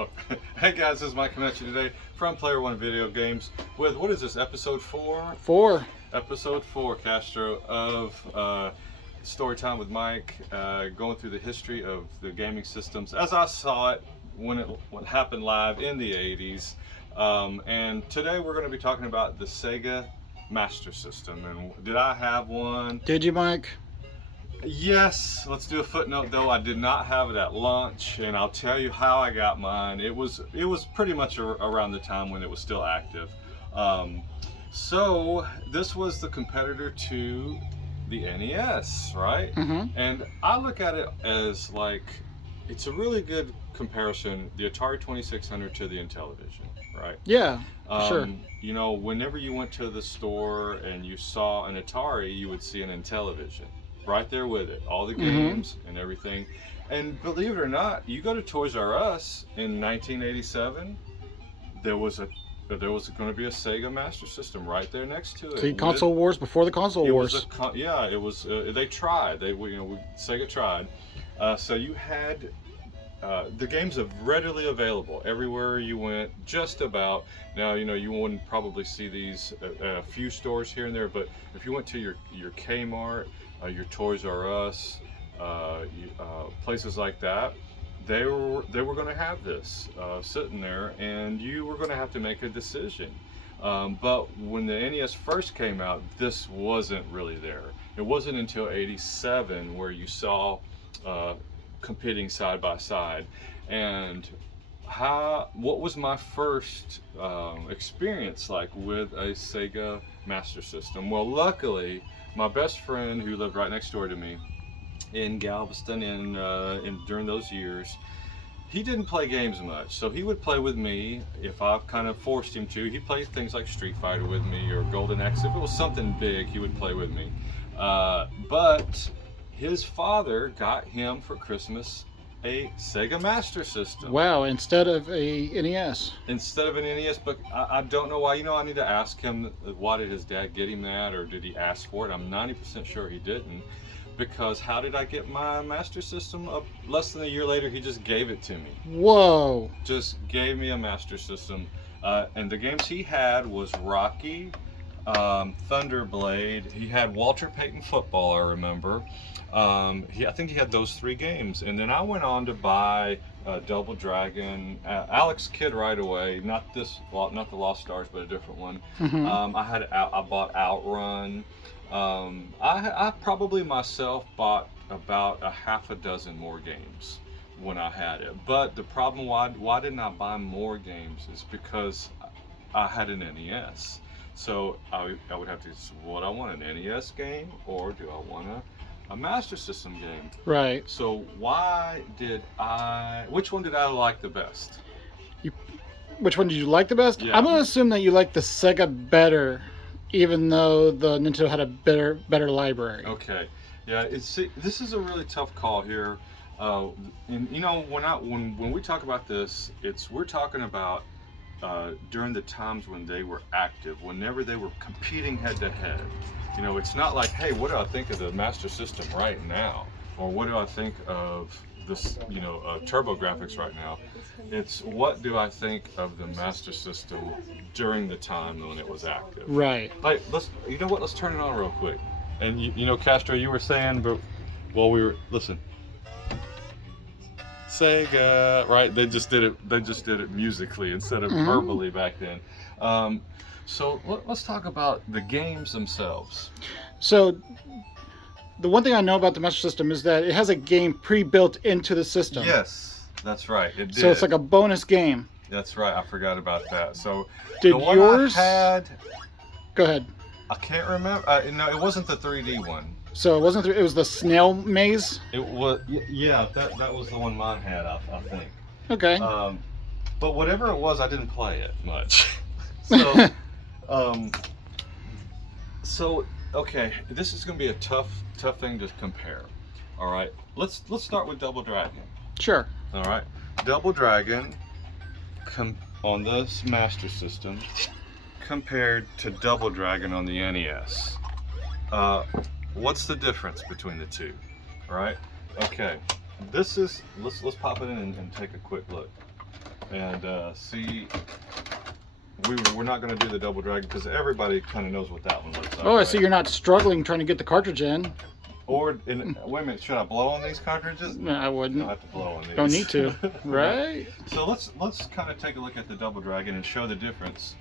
Oh. Hey guys, this is Mike coming at you today from Player One Video Games with, what is this, episode 4? 4. Episode 4, Castro, of Storytime with Mike, going through the history of the gaming systems as I saw it when it happened live in the 80s. And today we're going to be talking about the Sega Master System. And did I have one? Did you, Mike? Yes, let's do a footnote though. I did not have it at launch, and I'll tell you how I got mine. It was pretty much around the time when it was still active. So this was the competitor to the NES, right? Mm-hmm. And I look at it as like, it's a really good comparison, the Atari 2600 to the Intellivision, right? Yeah, sure. You know, whenever you went to the store and you saw an Atari, you would see an Intellivision right there with it, all the games and everything. And believe it or not, you go to Toys R Us in 1987, there was going to be a Sega Master System right there next to it. The console wars before the console wars. Yeah, it was. They tried. Sega tried. So you had the games are readily available everywhere you went. Just about. Now you wouldn't probably see these a few stores here and there, but if you went to your Kmart, your Toys R Us, places like that, they were going to have this sitting there, and you were going to have to make a decision. But when the NES first came out, this wasn't really there. It wasn't until '87 where you saw competing side by side. And what was my first experience like with a Sega Master System? Well, luckily, my best friend who lived right next door to me in Galveston during those years, he didn't play games much, so he would play with me if I kind of forced him to. He played things like Street Fighter with me or Golden Axe. If it was something big, he would play with me. But his father got him for Christmas a Sega Master System. Wow, instead of a NES. Instead of an NES, but I don't know why. I need to ask him, why did his dad get him that, or did he ask for it? I'm 90% sure he didn't, because how did I get my Master System? Less than a year later, he just gave it to me. Whoa. Just gave me a Master System. And the games he had was Rocky, Thunderblade. He had Walter Payton Football, I remember. I think he had those 3 games, and then I went on to buy Double Dragon, Alex Kidd right away. Not the Lost Stars, but a different one. I bought Outrun. I probably myself bought about a half a dozen more games when I had it. But the problem, why didn't I buy more games, is because I had an NES. So I would have to say, what I want, an NES game, or do I want a Master System game? Right. So which one did I like the best? Which one did you like the best? Yeah. I'm going to assume that you like the Sega better, even though the Nintendo had a better library. Okay. Yeah, this is a really tough call here. And when we talk about this, we're talking about during the times when they were active, whenever they were competing head to head. It's not like, hey, what do I think of the Master System right now? Or what do I think of this, Turbo Graphics right now? It's what do I think of the Master System during the time when it was active? Right. Like, let's turn it on real quick. And Castro, you were saying, but listen. Sega, right? They just did it musically instead of verbally back then. So let's talk about the games themselves. So the one thing I know about the Master System is that it has a game pre-built into the system. Yes, that's right. It did. So it's like a bonus game. That's right. I forgot about that. So did the one yours? I had. Go ahead. I can't remember. No, it wasn't the 3D one. So it wasn't. It was the snail maze. It was. Yeah, that was the one mine had. I think. Okay. But whatever it was, I didn't play it much. So, okay, this is going to be a tough thing to compare. All right, let's start with Double Dragon. Sure. All right, Double Dragon on this Master System compared to Double Dragon on the NES. What's the difference between the two? All right. Okay. Let's pop it in and take a quick look. And see, we're not going to do the Double Dragon because everybody kind of knows what that one looks like. Oh, I right? see you're not struggling trying to get the cartridge in. Or, wait a minute, should I blow on these cartridges? No, I I wouldn't. don't have to blow on these. Don't need to, right? So let's kind of take a look at the Double Dragon and show the difference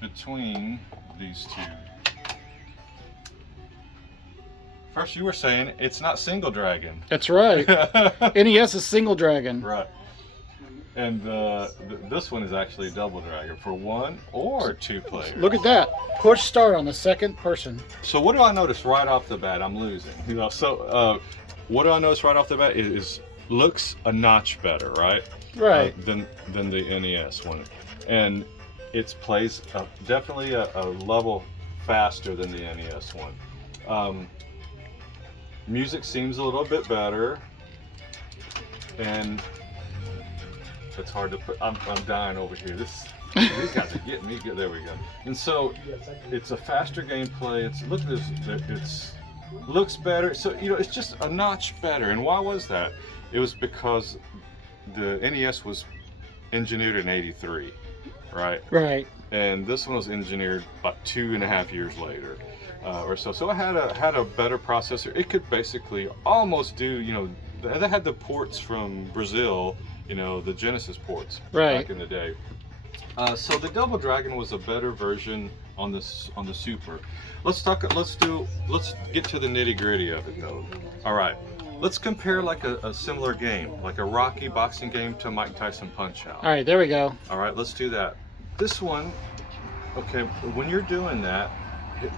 between these two. First, you were saying it's not single dragon. That's right. NES is single dragon. Right. And this one is actually a double dragon for 1 or 2 players. Look at that. Push start on the second person. So what do I notice right off the bat? I'm losing. So what do I notice right off the bat is looks a notch better, right? Right. Than the NES one, and it plays definitely a level faster than the NES one. Music seems a little bit better, and it's hard to put. I'm dying over here. These guys are getting me. There we go. And so it's a faster gameplay. Look at this. It's looks better. So it's just a notch better. And why was that? It was because the NES was engineered in '83, right? Right. And this one was engineered about 2.5 years later, or so. So it had a better processor. It could basically almost do. They had the ports from Brazil. The Genesis ports back in the day. So the Double Dragon was a better version on the Super. Let's get to the nitty-gritty of it though. All right, let's compare like a similar game, like a Rocky boxing game to Mike Tyson Punch-Out. All right, there we go. All right, let's do that. This one, okay, when you're doing that,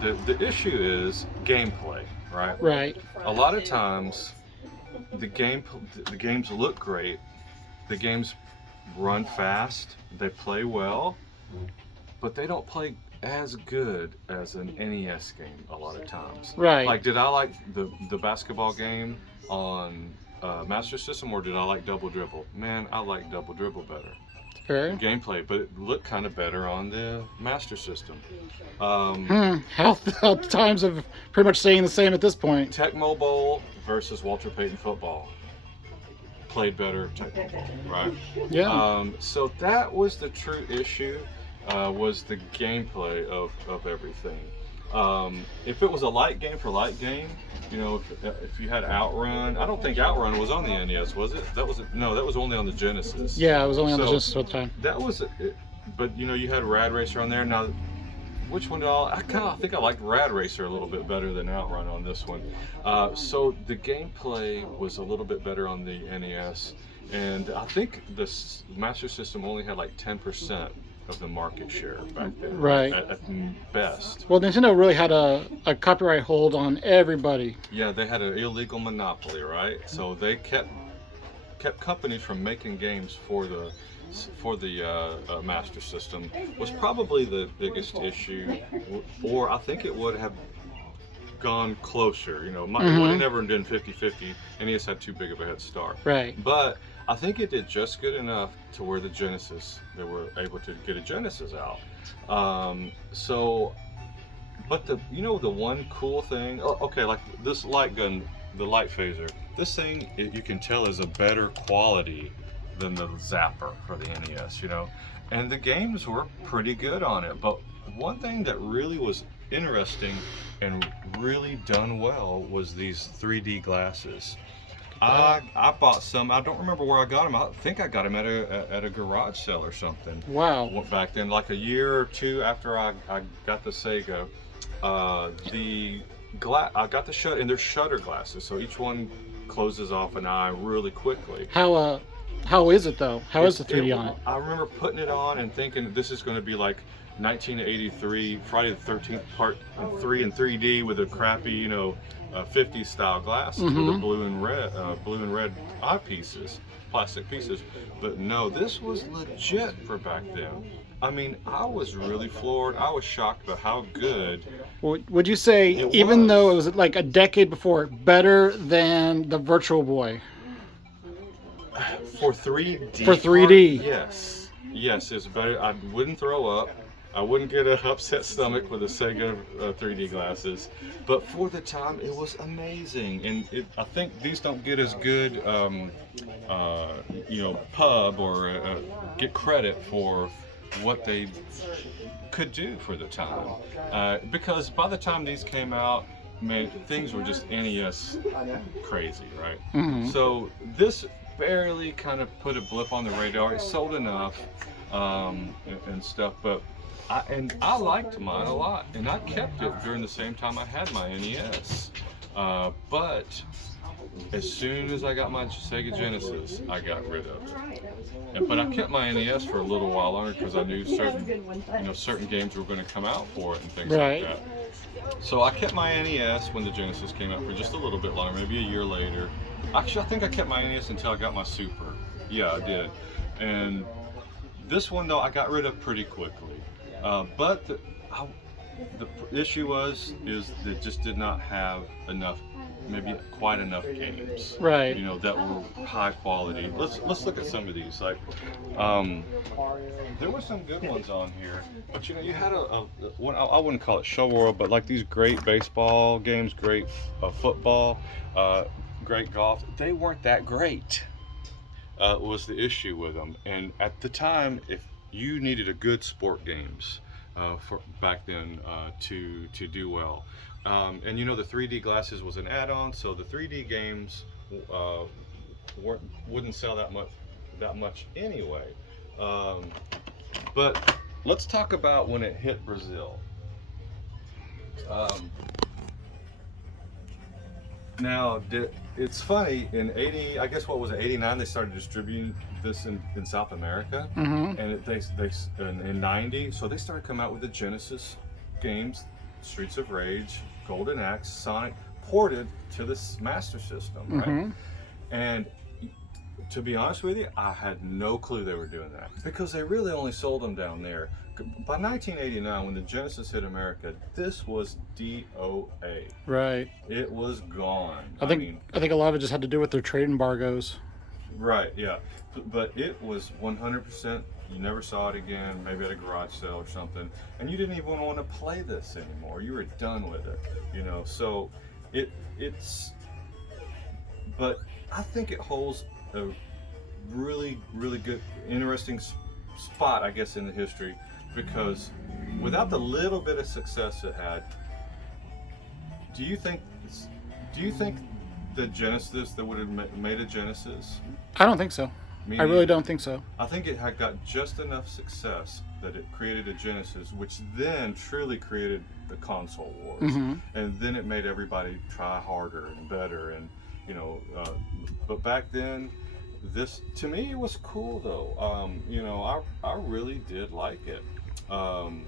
the issue is gameplay, right? Right. A lot of times, the games look great. The games run fast, they play well, but they don't play as good as an NES game a lot of times. Right. Like, did I like the basketball game on Master System, or did I like Double Dribble? Man, I like Double Dribble better. Fair. Gameplay, but it looked kind of better on the Master System. How times have pretty much staying the same at this point. Tecmo Bowl versus Walter Payton football. Played better Tecmo Bowl, right? Yeah. So that was the true issue, was the gameplay of everything. If it was a light game for light game, if you had Outrun, I don't think Outrun was on the NES, was it? That was only on the Genesis. Yeah, it was only on the Genesis at the time. That was it, but you had Rad Racer on there. Now, which one did I think I liked Rad Racer a little bit better than Outrun on this one. So the gameplay was a little bit better on the NES, and I think the Master System only had like 10% of the market share back then. Right. At best. Well, Nintendo really had a copyright hold on everybody. Yeah, they had an illegal monopoly, right? So they kept companies from making games for the Master System. Was probably the biggest issue, or I think it would have gone closer. It would have never been 50-50. NES had too big of a head start. Right. But I think it did just good enough to where they were able to get a Genesis out. But the one cool thing, like this light gun, the light phaser, this thing you can tell is a better quality than the Zapper for the NES, and the games were pretty good on it. But one thing that really was interesting and really done well was these 3D glasses. I bought some. I don't remember where I got them. I think I got them at a garage sale or something. Wow. Back then, like a year or two after I got the Sega, I got the shutter, and they're shutter glasses, so each one closes off an eye really quickly. How is it though? How is the 3D on it? I remember putting it on and thinking this is going to be like 1983 Friday the 13th Part 3 in 3D with a crappy, 50s style glasses with the blue and red eyepieces, plastic pieces. But no, this was legit for back then. I mean, I was really floored. I was shocked about how good. Would you say, even though it was like a decade before, better than the Virtual Boy? For 3D? For 3D. Yes, it's better. I wouldn't throw up. I wouldn't get an upset stomach with the Sega 3D glasses, but for the time it was amazing, and I think these don't get as good, pub or get credit for what they could do for the time, because by the time these came out, man, things were just NES crazy, right? So this barely kind of put a blip on the radar. It sold enough and stuff, but I liked mine a lot, and I kept it during the same time I had my NES. But as soon as I got my Sega Genesis, I got rid of it. But I kept my NES for a little while longer because I knew certain games were going to come out for it and things like that. So I kept my NES when the Genesis came out for just a little bit longer, maybe a year later. Actually, I think I kept my NES until I got my Super. Yeah, I did. And this one, though, I got rid of pretty quickly. But the issue is that it just did not have enough, maybe quite enough games, right? That were high quality. Let's look at some of these. Like, there were some good ones on here, but you had one, I wouldn't call it show world, but like these great baseball games, great football, great golf. They weren't that great. Was the issue with them, and at the time, if you needed a good sport games for back then to do well. And the 3D glasses was an add-on, so the 3D games wouldn't sell that much anyway. But let's talk about when it hit Brazil. Now, it's funny, in 89, they started distributing this in South America, and in 90, so they started coming out with the Genesis games, Streets of Rage, Golden Axe, Sonic, ported to this Master System, right? And to be honest with you, I had no clue they were doing that, because they really only sold them down there. By 1989, when the Genesis hit America, this was DOA. Right. It was gone. I think a lot of it just had to do with their trade embargoes. Right, yeah. But it was 100%, you never saw it again, maybe at a garage sale or something, and you didn't even want to play this anymore. You were done with it, So but I think it holds a really, really good, interesting spot, I guess, in the history, because without the little bit of success it had, do you think the Genesis that would have made a Genesis? I don't think so. I really don't think so. I think it had got just enough success that it created a Genesis, which then truly created the console wars, and then it made everybody try harder and better, and but back then, this, to me, it was cool though. I really did like it. I'm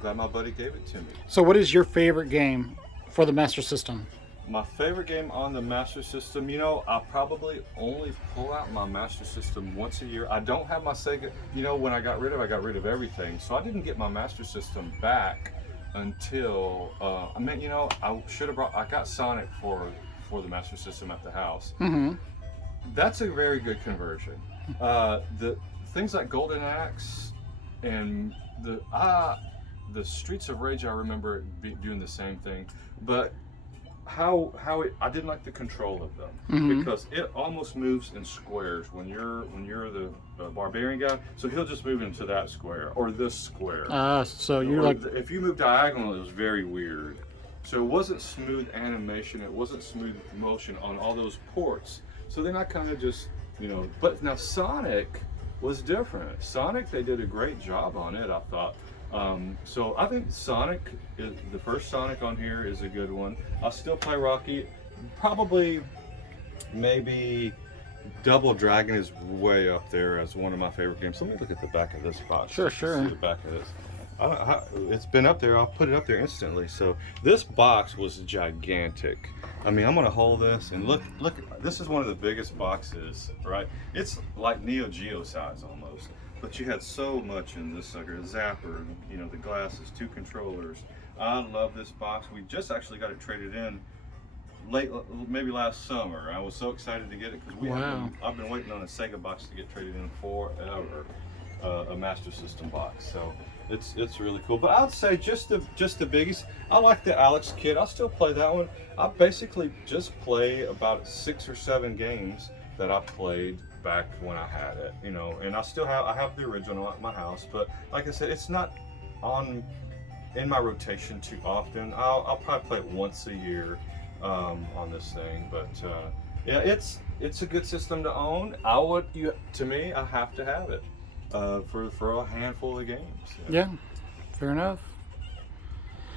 glad my buddy gave it to me. So what is your favorite game for the Master System? My favorite game on the Master System, I probably only pull out my Master System once a year. I don't have my Sega, when I got rid of everything. So I didn't get my Master System back until, I got Sonic for the Master System at the house. That's a very good conversion. The things like Golden Axe and the Streets of Rage, I remember doing the same thing, but I didn't like the control of them, because it almost moves in squares when you're the barbarian guy. So he'll just move into that square or this square. So you're like, if you move diagonal, it was very weird. So it wasn't smooth animation. It wasn't smooth motion on all those ports. So then I kind of just, but now Sonic was different. Sonic, they did a great job on it, I thought. So I think the first Sonic on here is a good one. I'll still play Rocky. Probably, maybe Double Dragon is way up there as one of my favorite games. Let me look at the back of this box. Sure. See the back of this. It's been up there. I'll put it up there instantly. So this box was gigantic. I mean, I'm gonna hold this and look. This is one of the biggest boxes, right? It's like Neo Geo size almost. But you had so much in this sucker. A zapper, the glasses, 2 controllers. I love this box. We just actually got it traded in maybe last summer. I was so excited to get it because I've been waiting on a Sega box to get traded in forever. a Master System box. So it's really cool. But I'd say just the biggies. I like the Alex kit. I'll still play that one. I basically just play about 6 or 7 games that I played back when I had it, you know, and I have the original at my house, but like I said, it's not in my rotation too often. I'll probably play it once a year on this thing, but yeah, it's a good system to own. To me, I have to have it for a handful of games. Yeah, fair enough.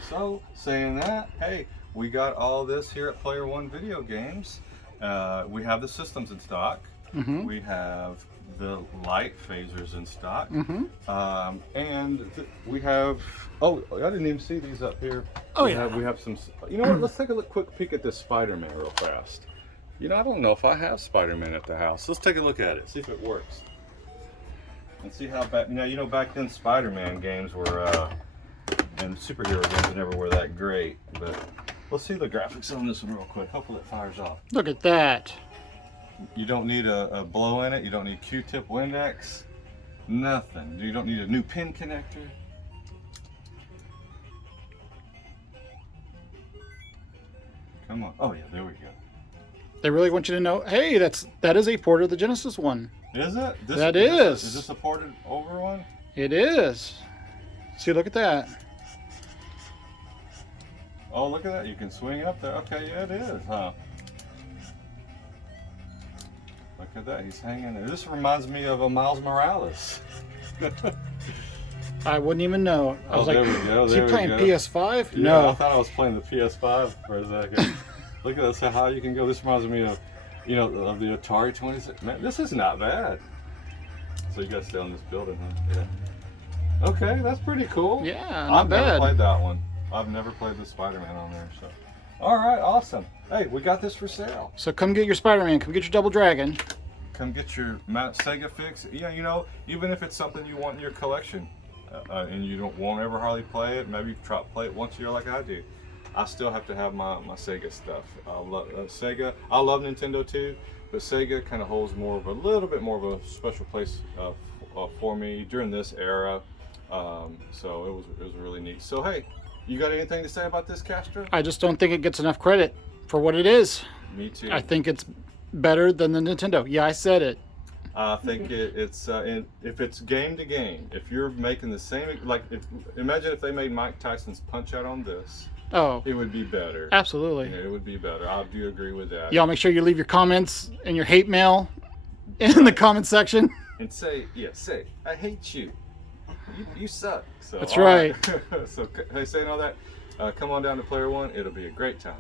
So saying that, hey, we got all this here at Player One Video Games. We have the systems in stock. Mm-hmm. We have the light phasers in stock. Mm-hmm. We have, oh, I didn't even see these up here. Oh, we yeah. We have some, you know what, let's take a quick peek at this Spider-Man real fast. You know, I don't know if I have Spider-Man at the house. Let's take a look at it, see if it works. And see how back, you know, back then Spider-Man games were, and superhero games never were that great. But let's see the graphics on this one real quick. Hopefully it fires off. Look at that. You don't need a blow in it. You don't need Q-tip Windex. Nothing. You don't need a new pin connector. Come on. Oh yeah, there we go. They really want you to know, hey, that is a port of the Genesis one. Is it? Is this a ported over one? It is. See, look at that. Oh, look at that. You can swing it up there. Okay, yeah, it is, huh? Look at that. He's hanging there. This reminds me of a Miles Morales. I wouldn't even know. I was there we go. is he There we playing go. PS5? Yeah, No. I thought I was playing the PS5 for a second. Look at this, how you can go. This reminds me of, you know, of the Atari 26. Man, this is not bad. So you guys stay on this building, huh? Yeah. Okay, that's pretty cool. Yeah, not I've bad. never played that one. I've never played the Spider-Man on there, so. All right, awesome. Hey, we got this for sale. So come get your Spider-Man. Come get your Double Dragon. Come get your Sega fix. Yeah, you know, even if it's something you want in your collection, and you won't ever hardly play it, maybe you play it once a year like I do. I still have to have my Sega stuff. I love Sega. I love Nintendo too, but Sega kind of holds a little bit more of a special place for me during this era. So it was really neat. So hey, you got anything to say about this, Castro? I just don't think it gets enough credit for what it is. Me too. I think it's better than the Nintendo. Yeah, I said it. I think it's if it's game to game, if you're making the same, imagine if they made Mike Tyson's Punch Out on this, Oh, it would be better. absolutely. Yeah, it would be better. I do agree with that. Y'all make sure you leave your comments and your hate mail in the comment section. And say, I hate you. You suck. So, That's all right. So hey, saying all that, come on down to Player One. It'll be a great time.